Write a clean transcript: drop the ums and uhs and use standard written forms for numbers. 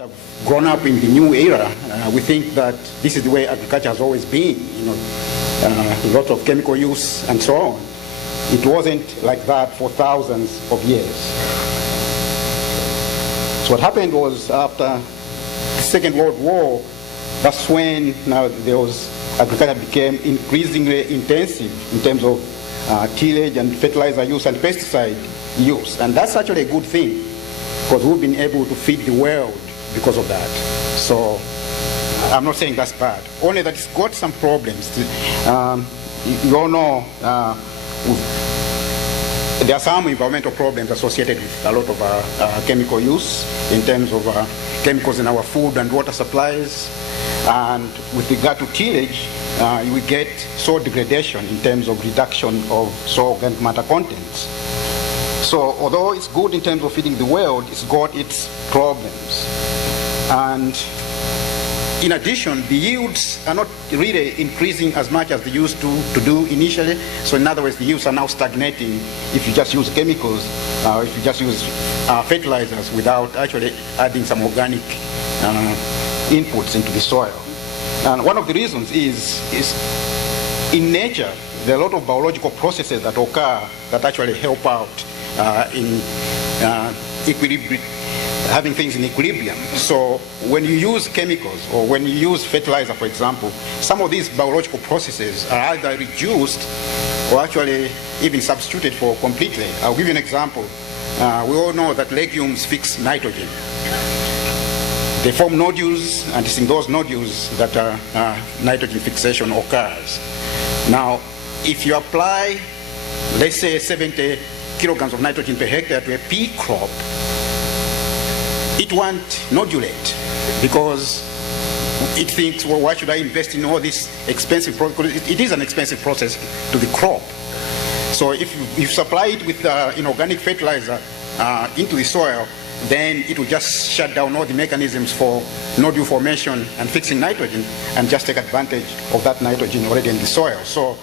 I've grown up in the new era. We think that this is the way agriculture has always been. A lot of chemical use and so on. It wasn't like that for thousands of years. So what happened was after the Second World War, that's when agriculture became increasingly intensive in terms of tillage and fertilizer use and pesticide use. And that's actually a good thing, because we've been able to feed the world because of that. So I'm not saying that's bad, only that it's got some problems. You all know there are some environmental problems associated with a lot of chemical use in terms of chemicals in our food and water supplies. And with regard to tillage, we get soil degradation in terms of reduction of soil organic matter contents. So although it's good in terms of feeding the world, it's got its problems. And in addition, the yields are not really increasing as much as they used to do initially. So in other words, the yields are now stagnating if you just use chemicals, if you just use fertilizers without actually adding some organic inputs into the soil. And one of the reasons is in nature, there are a lot of biological processes that occur that actually help out in having things in equilibrium. So when you use chemicals or when you use fertilizer, for example, some of these biological processes are either reduced or actually even substituted for completely. I'll give you an example. We all know that legumes fix nitrogen. They form nodules, and it's in those nodules that nitrogen fixation occurs. Now, if you apply, let's say 70 kilograms of nitrogen per hectare to a pea crop, it won't nodulate because it thinks, well, why should I invest in all this expensive process? It is an expensive process to the crop. So if you supply it with inorganic fertilizer into the soil, then it will just shut down all the mechanisms for nodule formation and fixing nitrogen and just take advantage of that nitrogen already in the soil. So